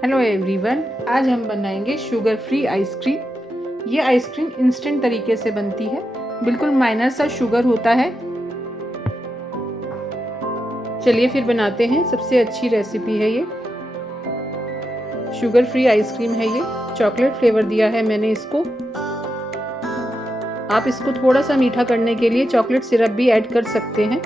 Hello everyone, आज हम बनाएंगे शुगर फ्री आइसक्रीम। ये आइसक्रीम इंस्टेंट तरीके से बनती है, बिल्कुल माइनर सा शुगर होता है। चलिए फिर बनाते हैं। सबसे अच्छी रेसिपी है ये, शुगर फ्री आइसक्रीम है ये। चॉकलेट फ्लेवर दिया है मैंने इसको। आप इसको थोड़ा सा मीठा करने के लिए चॉकलेट सिरप भी ऐड कर सकते हैं।